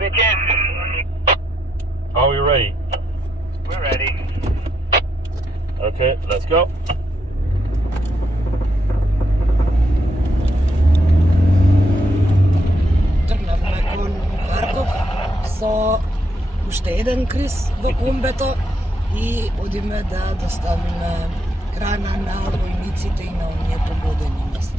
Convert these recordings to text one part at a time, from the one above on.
bitches. Are we ready? We're ready. Okay, let's go. Тргнавме кон Харков со уште еден криз во комбето и одиме да доставиме храна на војниците и на оние погодени места.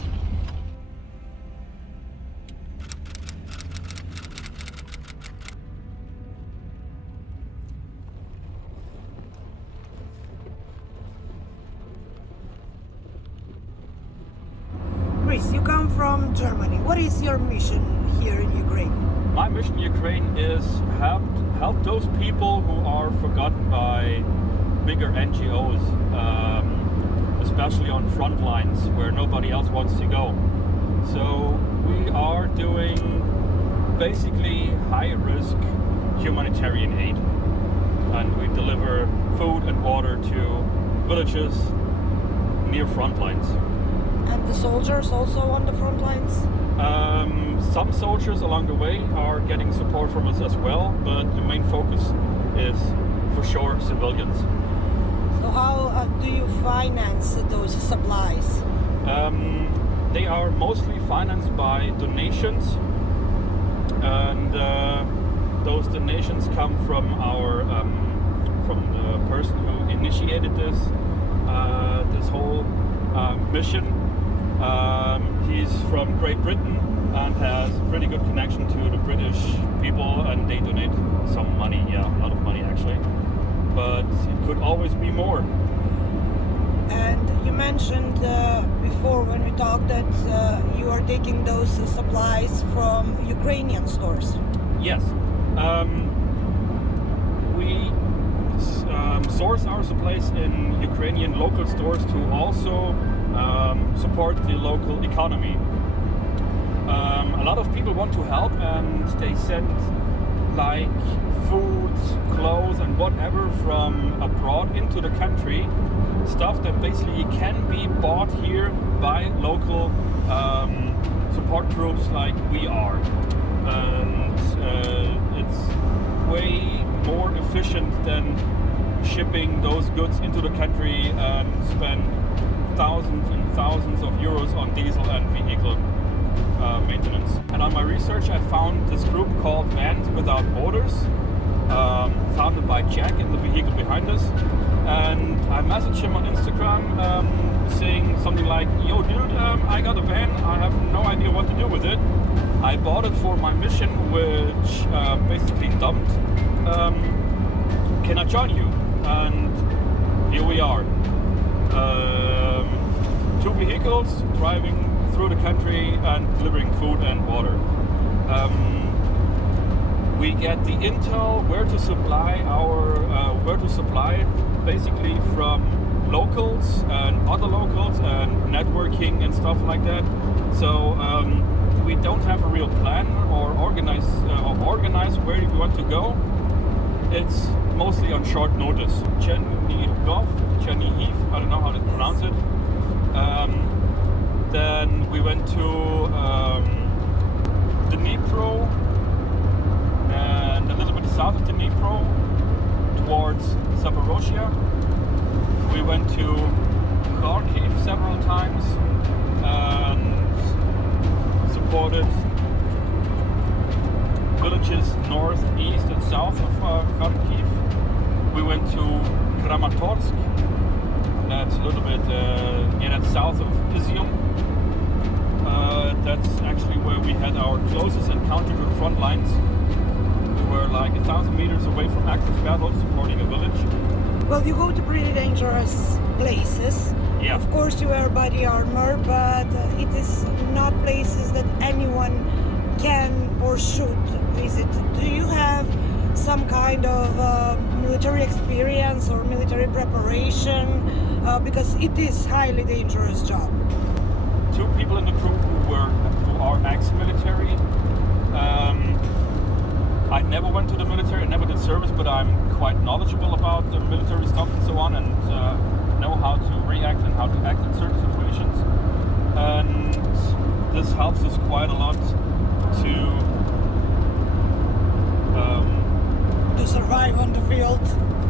Chris, you come from Germany. What is your mission here in Ukraine? My mission in Ukraine is help those people who are forgotten by bigger NGOs, especially on front lines where nobody else wants to go. So we are doing basically high-risk humanitarian aid, and we deliver food and water to villages near front lines. And the soldiers also on the front lines? Some soldiers along the way are getting support from us as well, but the main focus is for sure civilians. So how do you finance those supplies? They are mostly financed by donations, and those donations come from from the person who initiated this whole mission. He's from Great Britain and has a pretty good connection to the British people, and they donate some money, a lot of money actually, but it could always be more. And you mentioned before when we talked that you are taking those supplies from Ukrainian stores. Yes. We source our supplies in Ukrainian local stores to also support the local economy. A lot of people want to help, and they send like food, clothes and whatever from abroad into the country, stuff that basically can be bought here by local support groups like we are, and it's way more efficient than shipping those goods into the country and spend thousands and thousands of euros on diesel and vehicle maintenance. And on my research I found this group called Vans Without Borders, founded by Jack in the vehicle behind us, and I messaged him on Instagram saying something like, yo dude, I got a van, I have no idea what to do with it. I bought it for my mission, which basically dumped. Can I join you? And here we are. 2 vehicles driving through the country and delivering food and water. We get the intel where to supply basically from locals and other locals and networking and stuff like that. So we don't have a real plan or organize where we want to go. It's mostly on short notice. Chernihiv, I don't know how to pronounce it. Then we went to the Dnipro and a little bit south of the Dnipro towards Zaporozhye. We went to Kharkiv several times and supported villages north, east and south of Kharkiv. We went to Kramatorsk. That's a little bit, that's south of Izium. That's actually where we had our closest encounter to the front lines. We were like 1,000 meters away from active battle, supporting a village. Well, you go to pretty dangerous places. Yeah. Of course you wear body armor, but it is not places that anyone can or should visit. Do you have some kind of military experience or military preparation? Because it is highly dangerous job. 2 people in the crew who are ex-military. I never went to the military, I never did service, but I'm quite knowledgeable about the military stuff and so on, and know how to react and how to act in certain situations. And this helps us quite a lot to survive on the field.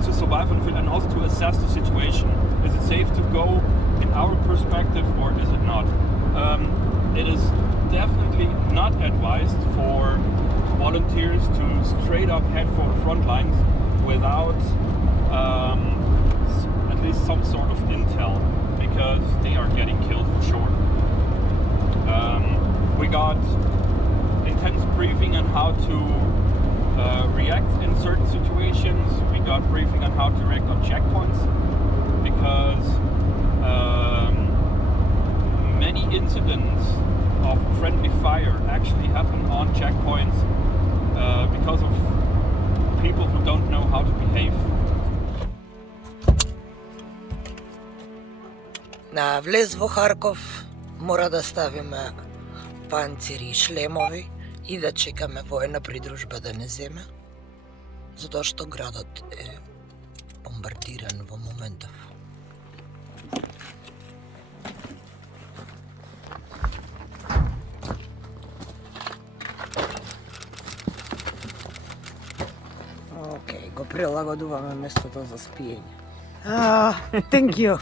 To survive on the field and also to assess the situation. Is it safe to go in our perspective or is it not? It is definitely not advised for volunteers to straight up head for the front lines without at least some sort of intel, because they are getting killed for sure. We got intense briefing on how to react in certain situations. We got briefing on how to react on checkpoints, because many incidents of friendly fire actually happen on checkpoints because of people who don't know how to behave. На влез во Харков мора да ставиме панцири и шлемови и да чекаме војна придружба да не земе, затоа што градот е бомбардиран во моментов. Океј, го прилагодуваме местото за спиење. Thank you.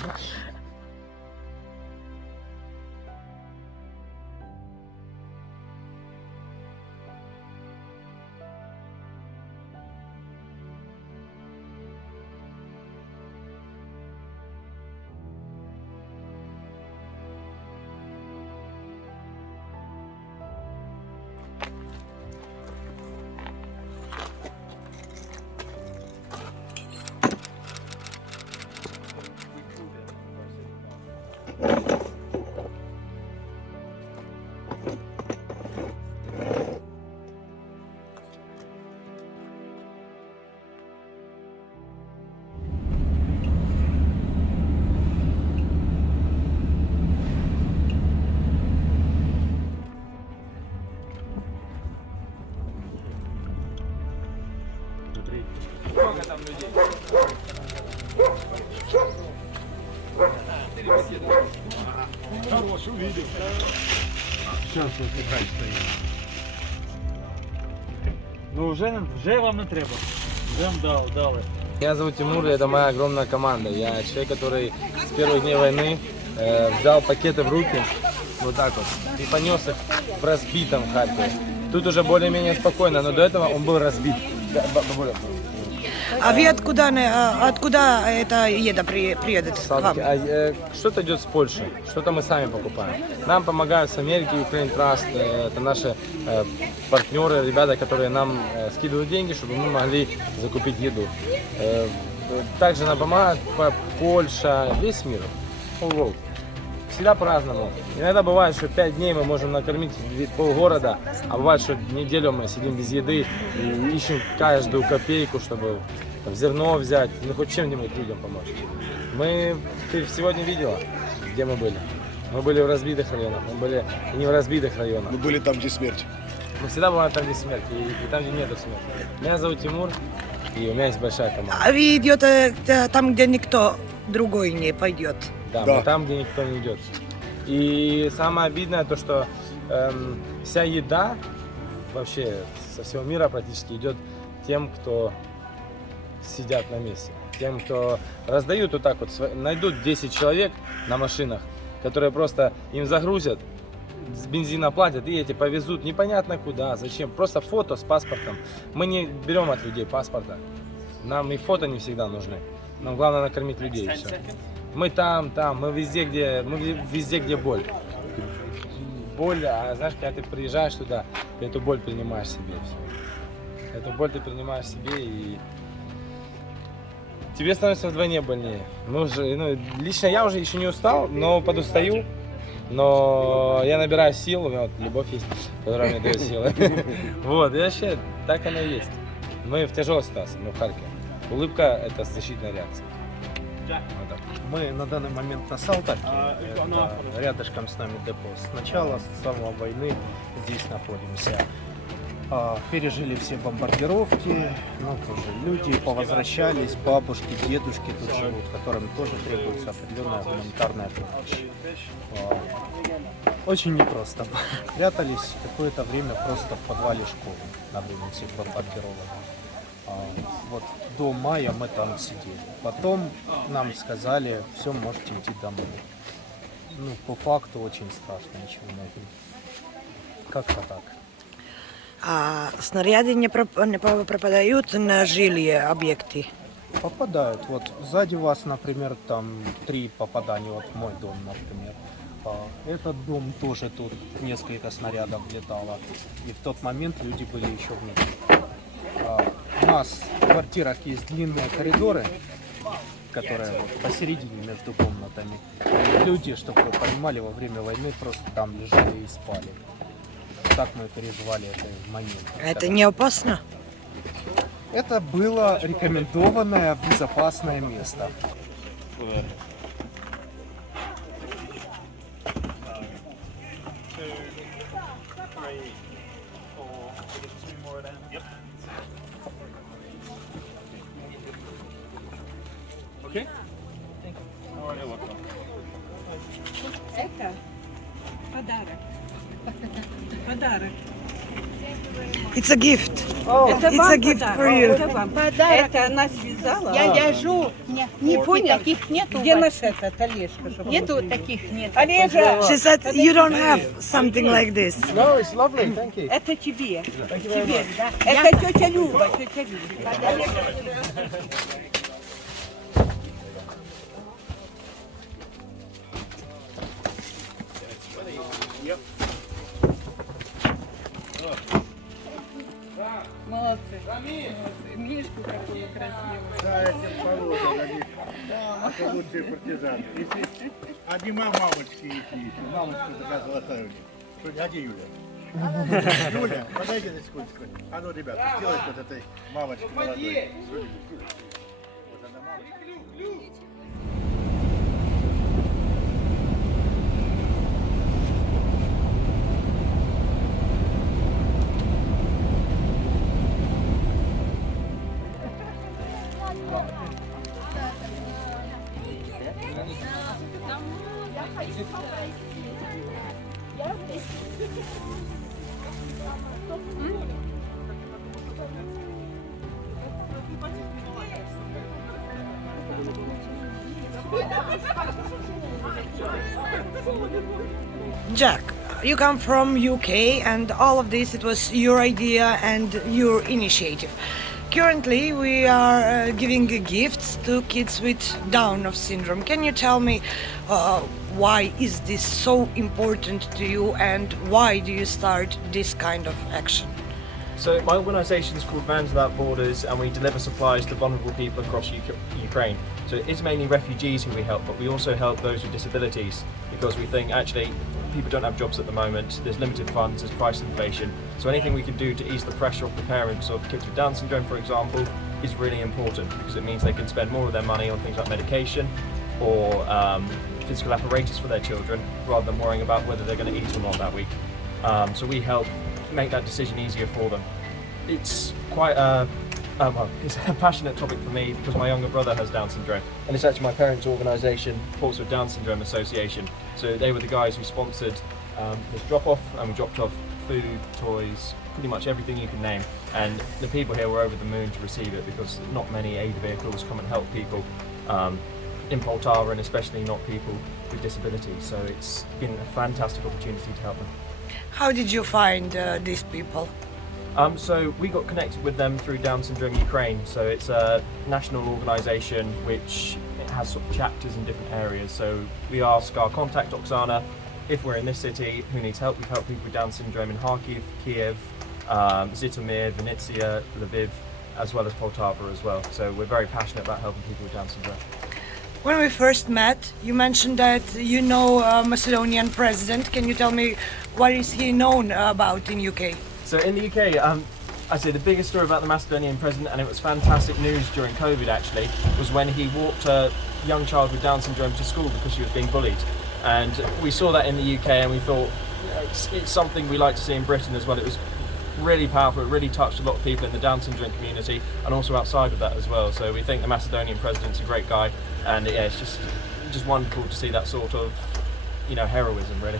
Сколько там людей? Хорош, увидел. Сейчас вот Пекат стоит. Ну вже вам не треба. Вже дали. Меня зовут Тимур, и это моя огромная команда. Я человек, который с первых дней войны взял пакеты в руки, вот так вот, и понес их в разбитом Харькове. Тут уже более-менее спокойно, но до этого он был разбит. А вы откуда эта еда приедет к вам? Что-то идет с Польши, что-то мы сами покупаем. Нам помогают с Америки, Ukraine Trust, это наши партнеры, ребята, которые нам скидывают деньги, чтобы мы могли закупить еду. Также нам помогает Польша, весь мир. Всегда по-разному. Иногда бывает, что 5 дней мы можем накормить полгорода, а бывает, что неделю мы сидим без еды и ищем каждую копейку, чтобы там, зерно взять, ну хоть чем-нибудь людям помочь. Ты сегодня видела, где мы были? Мы были в разбитых районах, мы были и не в разбитых районах. Мы были там, где смерть. Мы всегда бываем там, где смерть, и там, где нету смерти. Меня зовут Тимур, и у меня есть большая команда. А вы идете там, где никто другой не пойдет? Да, Да. мы там, где никто не идет. И самое обидное то, что вся еда вообще со всего мира практически идет тем, кто сидят на месте. Тем, кто раздают вот так вот, найдут 10 человек на машинах, которые просто им загрузят, с бензина платят и эти повезут непонятно куда, зачем. Просто фото с паспортом. Мы не берем от людей паспорта. Нам и фото не всегда нужны. Нам главное накормить людей и все. Мы там, мы везде, где боль. Боль, а знаешь, когда ты приезжаешь туда, ты эту боль принимаешь себе. Все. Эту боль ты принимаешь себе, и тебе становится вдвойне больнее. Мы уже, лично я уже еще не устал, но подустаю. Но я набираю сил, у меня вот любовь есть, которая мне дает силы. Вот, и вообще так оно и есть. Мы в тяжелой ситуации, мы в Харькове. Улыбка – это защитная реакция. Вот так. Мы на данный момент на Салтаке, это рядышком с нами депо. С самой войны здесь находимся. Пережили все бомбардировки, тоже люди повозвращались, бабушки, дедушки тут живут, которым тоже требуется определенная гуманитарная помощь. Очень непросто. Прятались какое-то время просто в подвале школы на время всех бомбардировок. Вот до мая мы там сидели. Потом нам сказали, все, можете идти домой. Ну, по факту очень страшно, ничего не было. Как-то так. А снаряды не пропадают на жилье, объекты? Попадают. Вот сзади вас, например, там 3 попадания. Вот мой дом, например. Этот дом тоже тут несколько снарядов летало. И в тот момент люди были еще внутри. У нас в квартирах есть длинные коридоры, которые вот посередине между комнатами. И люди, чтобы вы понимали, во время войны просто там лежали и спали. Так мы переживали этот момент. Это не опасно? Это было рекомендованное безопасное место. Okay. Это подарок. Подарок. It's a gift. Это It's вам a gift подарок. for you. Это вам. Это она связала. Я вяжу. Не понял? Таких нету. Где у вас? наша эта Олежка? чтобы Нету вот таких нет. Олежа! She said you don't have something like this. No, it's lovely, thank you. Это тебе. Тебе, да? Это тетя Люба. Тетя Люба. Молодцы. Мишку какую красивую. Да, этим положено. Это лучшие партизаны. Одни мамочки есть. Мамочка такая золотая у них. Что, дядя Юля? Юля, подойди на секундочку. А ну, ребята, сделайте вот этой мамочке молодой. Вот она мамочка. Jack, you come from UK and all of this, it was your idea and your initiative. Currently we are giving gifts to kids with Down syndrome. Can you tell me why is this so important to you and why do you start this kind of action? So my organisation is called Vans Without Borders and we deliver supplies to vulnerable people across Ukraine. So it is mainly refugees who we help, but we also help those with disabilities because we think actually people don't have jobs at the moment, there's limited funds, there's price inflation. So anything we can do to ease the pressure off the parents of kids with Down syndrome, for example, is really important because it means they can spend more of their money on things like medication or physical apparatus for their children rather than worrying about whether they're going to eat or not that week. So we help make that decision easier for them. It's quite it's a passionate topic for me because my younger brother has Down syndrome and it's actually my parents' organisation, Portsmouth Down Syndrome Association. So they were the guys who sponsored this drop-off and we dropped off food, toys, pretty much everything you can name, and the people here were over the moon to receive it because not many aid vehicles come and help people in Poltava and especially not people with disabilities, so it's been a fantastic opportunity to help them. How did you find these people? So we got connected with them through Down Syndrome Ukraine, so it's a national organisation which has sort of chapters in different areas, so we ask our contact Oksana if we're in this city who needs help. We've helped people with Down syndrome in Kharkiv, Kiev, Zhytomyr, Vinnytsia, Lviv, as well as Poltava as well, so we're very passionate about helping people with Down syndrome. When we first met, you mentioned that you know Macedonian president. Can you tell me what is he known about in UK? So in the UK, I'd say the biggest story about the Macedonian president, and it was fantastic news during COVID actually, was when he walked a young child with Down syndrome to school because she was being bullied. And we saw that in the UK and we thought, you know, it's something we like to see in Britain as well. It was really powerful, it really touched a lot of people in the Down syndrome community and also outside of that as well. So we think the Macedonian president's a great guy and yeah, it's just wonderful to see that sort of, you know, heroism really.